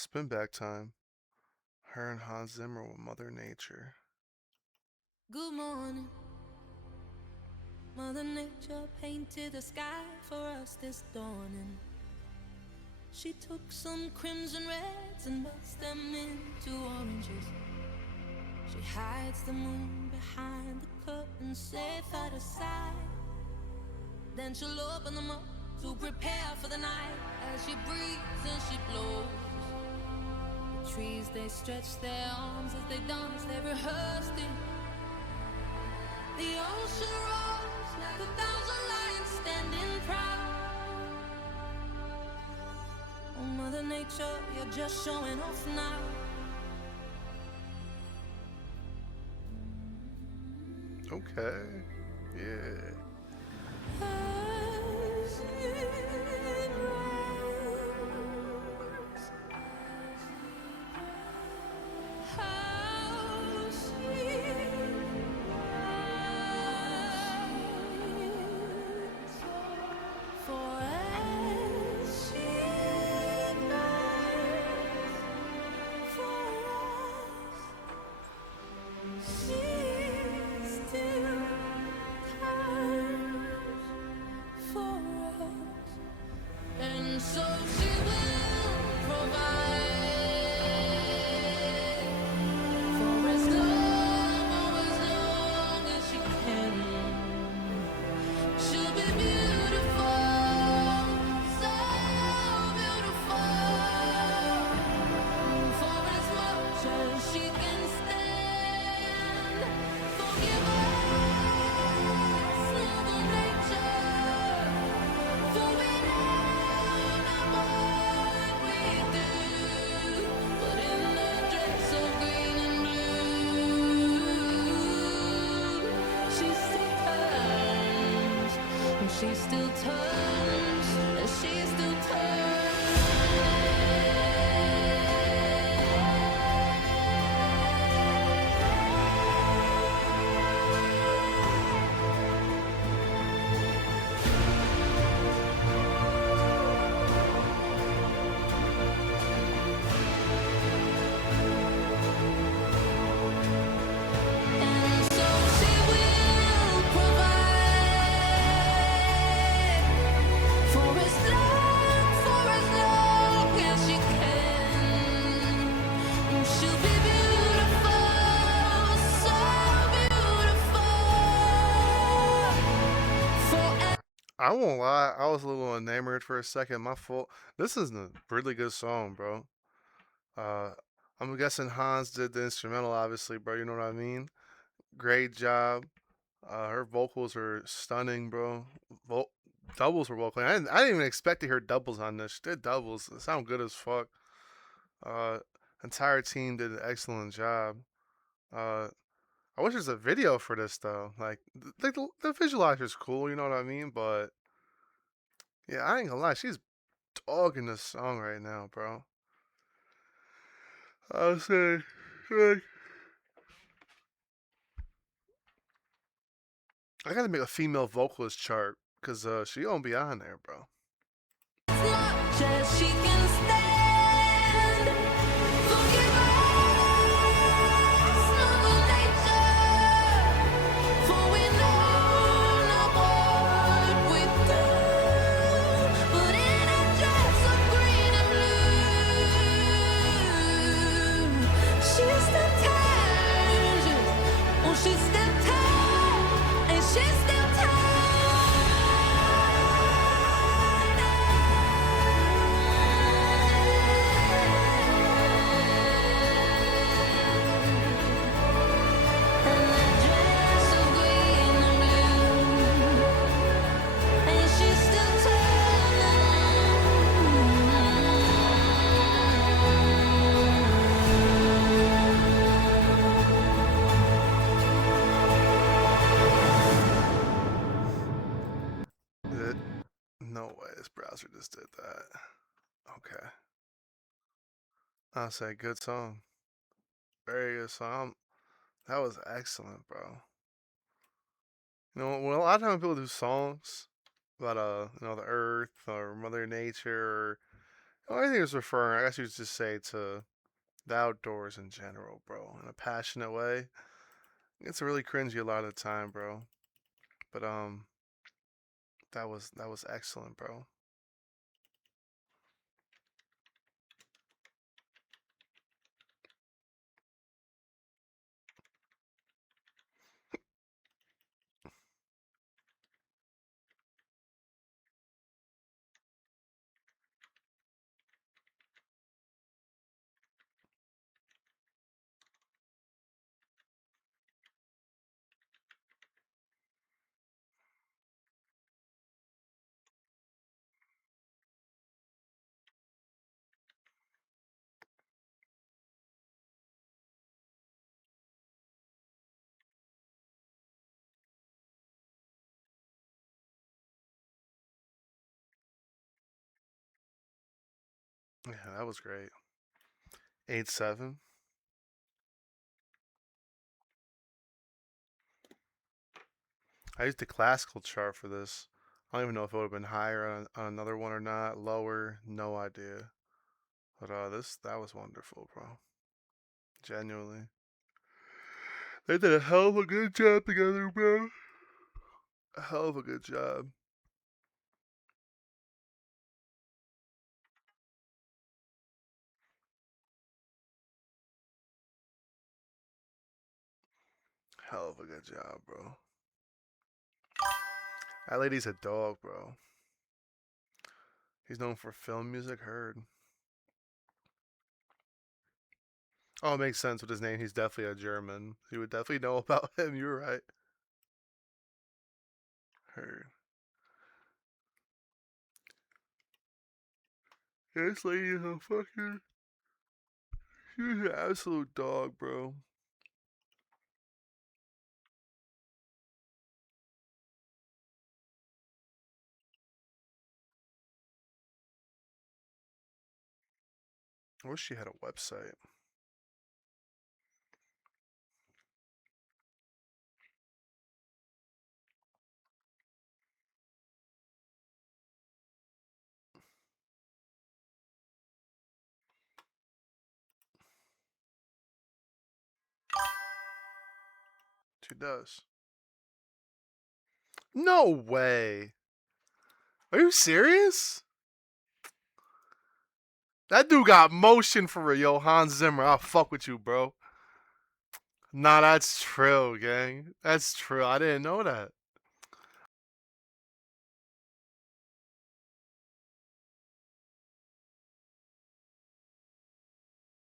Spin back time. Her and Hans Zimmer with Mother Nature. Good morning. Mother Nature painted the sky for us this dawning. She took some crimson reds and melts them into oranges. She hides the moon behind the curtain, safe out of sight. Then she'll open them up to prepare for the night. As she breathes and she blows, the trees, they stretch their arms as they dance, they rehearsed it. The ocean roars like 1,000 lions standing proud. Oh, Mother Nature, you're just showing off now. Okay. Yeah. As it rains, how sweet rises. For as she cries for us, she still cares for us. And so she will provide for as long as she can. She'll be beautiful, so beautiful, for as much as she can stand. Forgive us, Mother Nature, for we know not what we do. But in the dress of green and blue, she still turns, and she still turns, and she still turns. And so she will provide for as long as she can. She'll be beautiful, so beautiful. I won't lie, I was a little enamored for a second. My fault. This is a really good song, bro. Uh, I'm guessing Hans did the instrumental, obviously, bro. You know what I mean? Great job. Her vocals are stunning, bro. Vo- doubles were vocal. I didn't even expect to hear doubles on this. She did doubles. It sound good as fuck. Uh, entire team did an excellent job. Uh, I wish there's a video for this though. Like the visualizer's cool, you know what I mean? But yeah, I ain't gonna lie, she's dogging this song right now, bro. I would say, like, I gotta make a female vocalist chart because she gonna be on there, bro. As much as she can stand. Forgive us, Mother Nature, for we know not what we do. But in a dress of green and blue, she still turns. Oh, she still turns, and she still turns. No way, this browser just did that. Okay. I'll say good song. Very good song. That was excellent, bro. You know, when a lot of times people do songs about the earth or Mother Nature or Oh, I think it was referring, I guess you could just say to the outdoors in general, bro, in a passionate way. It's really cringy a lot of the time, bro. But that was excellent, bro. Yeah, that was great. 8-7. I used the classical chart for this. I don't even know if it would have been higher on another one or not, lower, no idea. But this that was wonderful, bro. Genuinely, they did a hell of a good job together, bro. A hell of a good job. Hell of a good job, bro. That lady's a dog, bro. He's known for film music. Heard. Oh, it makes sense with his name. He's definitely a German. You would definitely know about him. You're right. Heard. This lady is a fucking. She's an absolute dog, bro. I wish she had a website. She does. No way. Are you serious? That dude got motion for a yo Hans Zimmer. I'll fuck with you, bro. Nah, that's true, gang. That's true. I didn't know that.